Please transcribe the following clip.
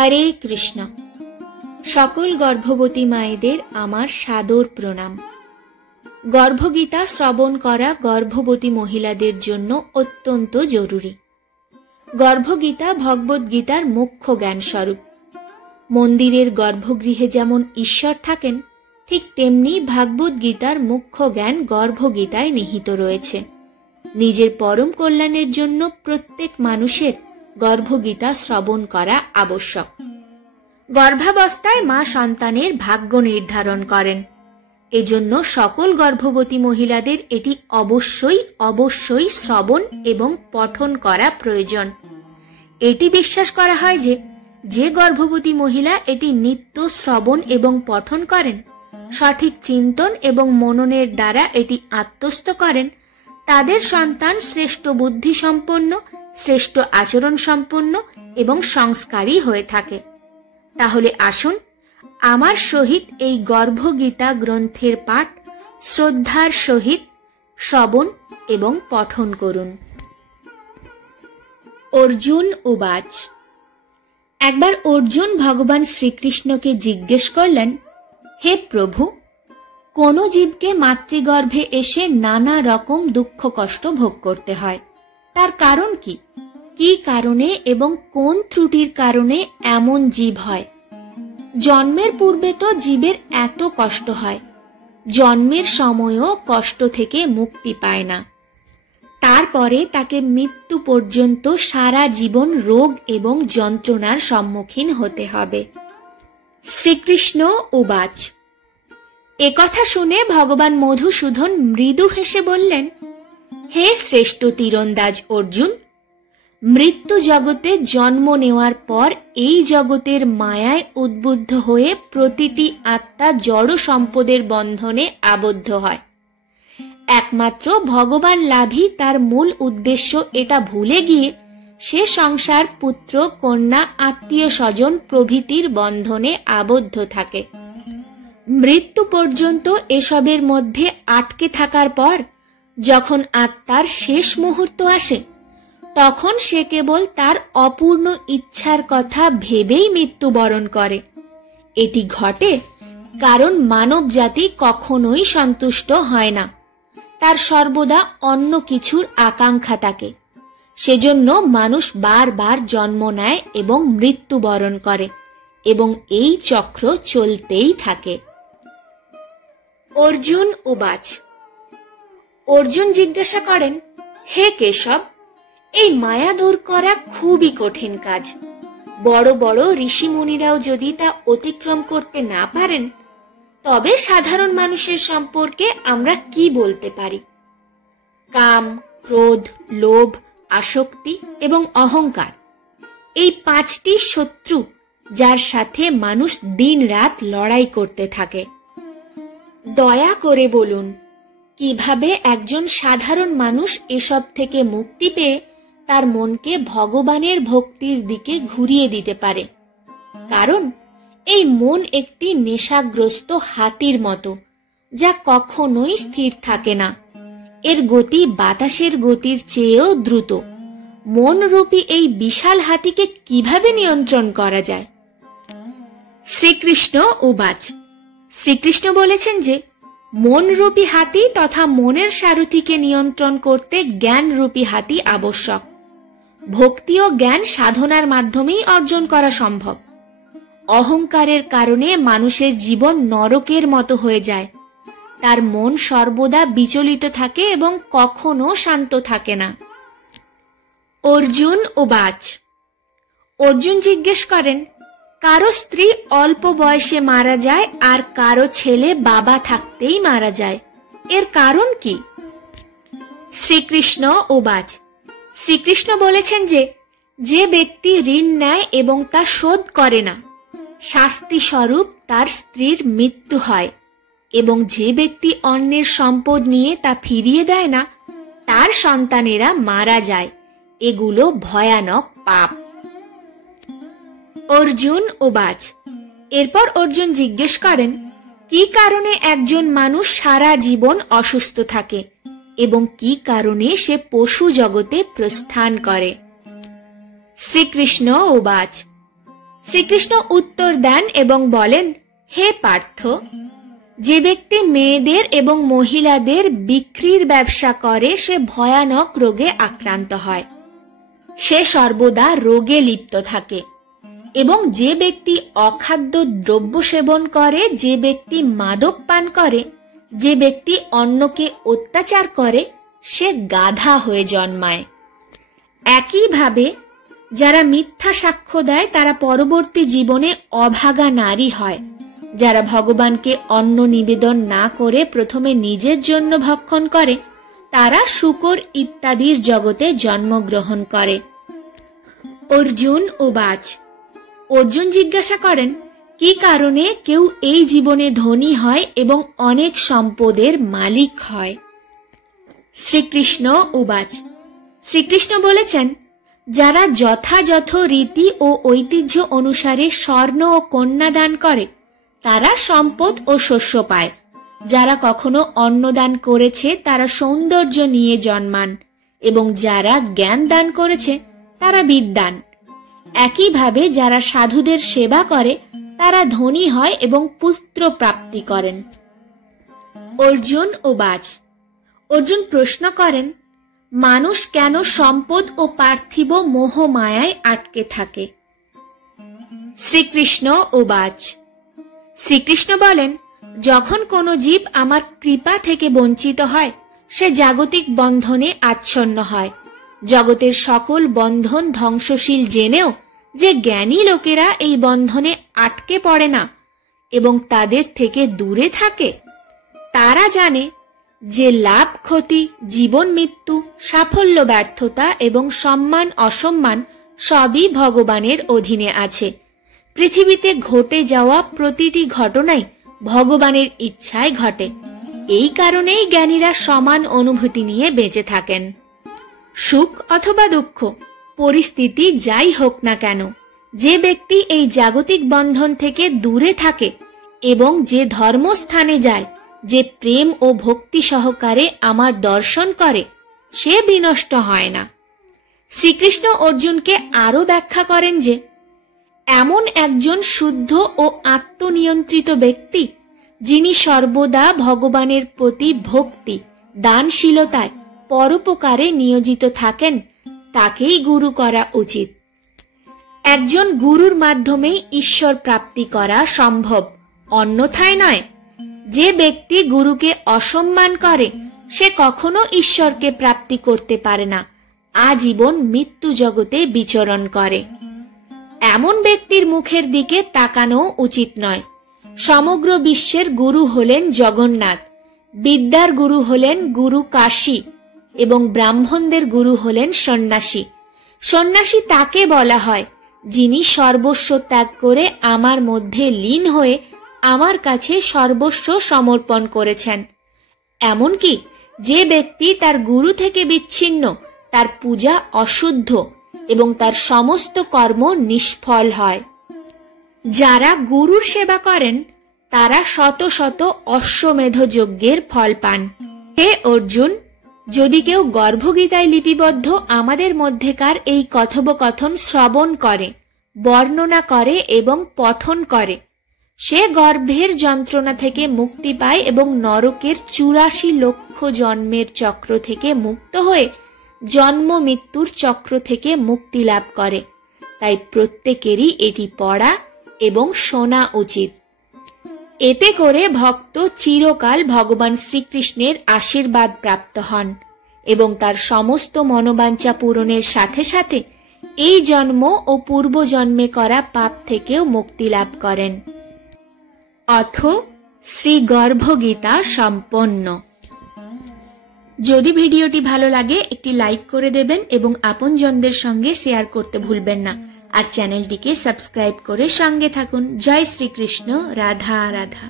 হরে কৃষ্ণ। সকল গর্ভবতী মায়েদের আমার সাদর প্রণাম। গর্ভগীতা শ্রবণ করা গর্ভবতী মহিলাদের জন্য অত্যন্ত জরুরি। গর্ভগীতা ভগবদ্গীতার মুখ্য জ্ঞান স্বরূপ। মন্দিরের গর্ভগৃহে যেমন ঈশ্বর থাকেন, ঠিক তেমনি ভাগবদ্গীতার মুখ্য জ্ঞান গর্ভগীতায় নিহিত রয়েছে। নিজের পরম কল্যাণের জন্য প্রত্যেক মানুষের গর্ভগীতা শ্রবণ করা আবশ্যক। গর্ভাবস্থায় মা সন্তানের ভাগ্য নির্ধারণ করেন। এজন্য সকল গর্ভবতী মহিলাদের এটি অবশ্যই শ্রবণ এবং পঠন করা প্রয়োজন। এটি বিশ্বাস করা হয় যে গর্ভবতী মহিলা এটি নিত্য শ্রবণ এবং পঠন করেন, সঠিক চিন্তন এবং মননের দ্বারা এটি আত্মস্থ করেন, তাদের সন্তান শ্রেষ্ঠ বুদ্ধি সম্পন্ন, শ্রেষ্ঠ আচরণ সম্পন্ন এবং সংস্কারী হয়ে থাকে। তাহলে আসুন আমার সহিত এই গর্ভগীতা গ্রন্থের পাঠ শ্রদ্ধার সহিত শ্রবণ এবং পঠন করুন। অর্জুন উবাচ। একবার অর্জুন ভগবান শ্রীকৃষ্ণকে জিজ্ঞেস করলেন, হে প্রভু, কোন জীবকে মাতৃগর্ভে এসে নানা রকম দুঃখ কষ্ট ভোগ করতে হয়, তার কারণ কি? কি কারণে এবং কোন ত্রুটির কারণে এমন জীব হয়? জন্মের পূর্বে তো জীবের এত কষ্ট হয়, জন্মের সময়ও কষ্ট থেকে মুক্তি পায় না, তারপরে তাকে মৃত্যু পর্যন্ত সারা জীবন রোগ এবং যন্ত্রণার সম্মুখীন হতে হবে। শ্রীকৃষ্ণ উবাচ। একথা শুনে ভগবান মধুসূদন মৃদু হেসে বললেন, হে শ্রেষ্ঠ তীরন্দাজ অর্জুন, মৃত্যু জগতে জন্ম নেওয়ার পর এই জগতের মায়ায় উদ্বুদ্ধ হয়ে প্রতিটি আত্মা জড় সম্পদের বন্ধনে আবদ্ধ হয়। একমাত্র ভগবান লাভই তার মূল উদ্দেশ্য, এটা ভুলে গিয়ে সে সংসার, পুত্র, কন্যা, আত্মীয় স্বজন প্রভৃতির বন্ধনে আবদ্ধ থাকে। মৃত্যু পর্যন্ত এসবের মধ্যে আটকে থাকার পর যখন আত্মার শেষ মুহূর্ত আসে, তখন সে কেবল তার অপূর্ণ ইচ্ছার কথা ভেবেই মৃত্যুবরণ করে। এটি ঘটে কারণ মানব জাতি কখনোই সন্তুষ্ট হয় না, তার সর্বদা অন্য কিছুর আকাঙ্ক্ষা থাকে। সেজন্য মানুষ বারবার জন্ম নেয় এবং মৃত্যুবরণ করে এবং এই চক্র চলতেই থাকে। অর্জুন উবাচ। অর্জুন জিজ্ঞাসা করেন, হে কেশব, এই মায়া দূর করা খুবই কঠিন কাজ। বড় বড় ঋষিমুনিরাও যদি তা অতিক্রম করতে না পারেন, তবে সাধারণ মানুষের সম্পর্কে আমরা কি বলতে পারি? কাম, ক্রোধ, লোভ, আসক্তি এবং অহংকার, এই পাঁচটি শত্রু যার সাথে মানুষ দিন-রাত লড়াই করতে থাকে। দয়া করে বলুন, কিভাবে একজন সাধারণ মানুষ এসব থেকে মুক্তি পেয়ে তার মনকে ভগবানের ভক্তির দিকে ঘুরিয়ে দিতে পারে? কারণ এই মন একটি নেশাগ্রস্ত হাতির মতো, যা কখনোই স্থির থাকে না। এর গতি বাতাসের গতির চেয়েও দ্রুত। মনরূপী এই বিশাল হাতিকে কিভাবে নিয়ন্ত্রণ করা যায়? শ্রীকৃষ্ণ উবাচ। শ্রীকৃষ্ণ বলেছেন যে মনরূপী হাতি তথা মনের সারথিকে নিয়ন্ত্রণ করতে জ্ঞানরূপী হাতি আবশ্যক। ভক্তি ও জ্ঞান সাধনার মাধ্যমেই অর্জন করা সম্ভব। অহংকারের কারণে মানুষের জীবন নরকের মতো হয়ে যায়। তার মন সর্বদা বিচলিত থাকে এবং কখনো শান্ত থাকে না। অর্জুন উবাচ। অর্জুন জিজ্ঞেস করেন, কারো স্ত্রী অল্প বয়সে মারা যায় আর কারো ছেলে বাবা থাকতেই মারা যায়, এর কারণ কি? শ্রীকৃষ্ণ উবাচ। শ্রীকৃষ্ণ বলেছেন যে ব্যক্তি ঋণ নেয় এবং তা শোধ করে না, শাস্তি স্বরূপ তার স্ত্রীর মৃত্যু হয়, এবং যে ব্যক্তি অন্যের সম্পদ নিয়ে তা ফিরিয়ে দেয় না, তার সন্তানেরা মারা যায়। এগুলো ভয়ানক পাপ। অর্জুন উবাচ। এরপর অর্জুন জিজ্ঞেস করেন, কি কারণে একজন মানুষ সারা জীবন অসুস্থ থাকে এবং কি কারণে সে পশু জগতে প্রস্থান করে? শ্রীকৃষ্ণ উবাচ। শ্রীকৃষ্ণ উত্তর দেন এবং বলেন, হে পার্থ, যে ব্যক্তি মেয়েদের এবং মহিলাদের বিক্রির ব্যবসা করে সে ভয়ানক রোগে আক্রান্ত হয়। সে সর্বদা রোগে লিপ্ত থাকে। এবং যে ব্যক্তি অখাদ্য দ্রব্য সেবন করে, যে ব্যক্তি মাদক পান করে, যে ব্যক্তি অন্যকে অত্যাচার করে, সে গাধা হয়ে জন্মায়। একইভাবে যারা মিথ্যা সাক্ষ্য দেয় তারা পরবর্তী জীবনে অভাগা নারী হয়। যারা ভগবানকে অন্ন নিবেদন না করে প্রথমে নিজের জন্য ভক্ষণ করে, তারা শূকর ইত্যাদির জগতে জন্মগ্রহণ করে। অর্জুন উবাচ। অর্জুন জিজ্ঞাসা করেন, কি কারণে কেউ এই জীবনে ধনী হয় এবং অনেক সম্পদের মালিক হয়? শ্রীকৃষ্ণ উবাচ। শ্রীকৃষ্ণ বলেছেন, যারা যথাযথ রীতি ও ঐতিহ্য অনুসারে স্বর্ণ ও কন্যা দান করে তারা সম্পদ ও শস্য পায়। যারা কখনো অন্নদান করেছে তারা সৌন্দর্য নিয়ে জন্মান, এবং যারা জ্ঞান দান করেছে তারা বিদ্বান। একইভাবে যারা সাধুদের সেবা করে তারা ধনী হয় এবং পুত্র প্রাপ্তি করেন। অর্জুন উবাচ। অর্জুন প্রশ্ন করেন, মানুষ কেন সম্পদ ও পার্থিব মোহমায়ায় আটকে থাকে? শ্রীকৃষ্ণ উবাচ। শ্রীকৃষ্ণ বলেন, যখন কোনো জীব আমার কৃপা থেকে বঞ্চিত হয় সে জাগতিক বন্ধনে আচ্ছন্ন হয়। জগতের সকল বন্ধন ধ্বংসশীল জেনেও যে জ্ঞানী লোকেরা এই বন্ধনে আটকে পড়ে না এবং তাদের থেকে দূরে থাকে, তারা জানে যে লাভ ক্ষতি, জীবন মৃত্যু, সাফল্য ব্যর্থতা এবং সম্মান অসম্মান সবই ভগবানের অধীনে আছে। পৃথিবীতে ঘটে যাওয়া প্রতিটি ঘটনাই ভগবানের ইচ্ছায় ঘটে। এই কারণেই জ্ঞানীরা সমান অনুভূতি নিয়ে বেঁচে থাকেন। সুখ অথবা দুঃখ, পরিস্থিতি যাই হোক না কেন, যে ব্যক্তি এই জাগতিক বন্ধন থেকে দূরে থাকে এবং যে ধর্মস্থানে যায়, যে প্রেম ও ভক্তি সহকারে আমার দর্শন করে, সে বিনষ্ট হয় না। শ্রীকৃষ্ণ অর্জুনকে আরো ব্যাখ্যা করেন যে এমন একজন শুদ্ধ ও আত্মনিয়ন্ত্রিত ব্যক্তি যিনি সর্বদা ভগবানের প্রতি ভক্তি, দানশীলতায়, পরোপকারে নিয়োজিত থাকেন, তাকেই গুরু করা উচিত। একজন গুরুর মাধ্যমেই ঈশ্বর প্রাপ্তি করা সম্ভব, অন্যথায় নয়। যে ব্যক্তি গুরুকে অসম্মান করে সে কখনো ঈশ্বরকে প্রাপ্তি করতে পারে না, আজীবন মৃত্যু জগতে বিচরণ করে। এমন ব্যক্তির মুখের দিকে তাকানো উচিত নয়। সমগ্র বিশ্বের গুরু হলেন জগন্নাথ, বিদ্যার গুরু হলেন গুরু কাশী এবং ব্রাহ্মণদের গুরু হলেন সন্ন্যাসী। সন্ন্যাসী তাকে বলা হয় যিনি সর্বস্ব ত্যাগ করে আমার মধ্যে লীন হয়ে আমার কাছে সর্বস্ব সমর্পণ করেছেন। এমনকি যে ব্যক্তি তার গুরু থেকে বিচ্ছিন্ন, তার পূজা অশুদ্ধ এবং তার সমস্ত কর্ম নিষ্ফল হয়। যারা গুরুর সেবা করেন তারা শত শত অশ্বমেধ যজ্ঞের ফল পান। হে অর্জুন, যদি কেউ গর্ভগীতায় লিপিবদ্ধ আমাদের মধ্যেকার এই কথোপকথন শ্রবণ করে, বর্ণনা করে এবং পঠন করে, সে গর্ভের যন্ত্রণা থেকে মুক্তি পায় এবং নরকের 84 লক্ষ জন্মের চক্র থেকে মুক্ত হয়ে জন্ম মৃত্যুর চক্র থেকে মুক্তি লাভ করে। তাই প্রত্যেকেরই এটি পড়া এবং শোনা উচিত। এতে করে ভক্ত চিরকাল ভগবান শ্রীকৃষ্ণের আশীর্বাদ প্রাপ্ত হন এবং তার সমস্ত মনোবাঞ্ছা পূরণের সাথে সাথে এই জন্ম ও পূর্বজন্মে করা পাপ থেকেও মুক্তি লাভ করেন। অথ শ্রী গর্ভগীতা সম্পন্ন। যদি ভিডিওটি ভালো লাগে একটি লাইক করে দেবেন এবং আপনজনদের সঙ্গে শেয়ার করতে ভুলবেন না। আর চ্যানেলটিকে সাবস্ক্রাইব করে সঙ্গে থাকুন। জয় শ্রীকৃষ্ণ। রাধা রাধা।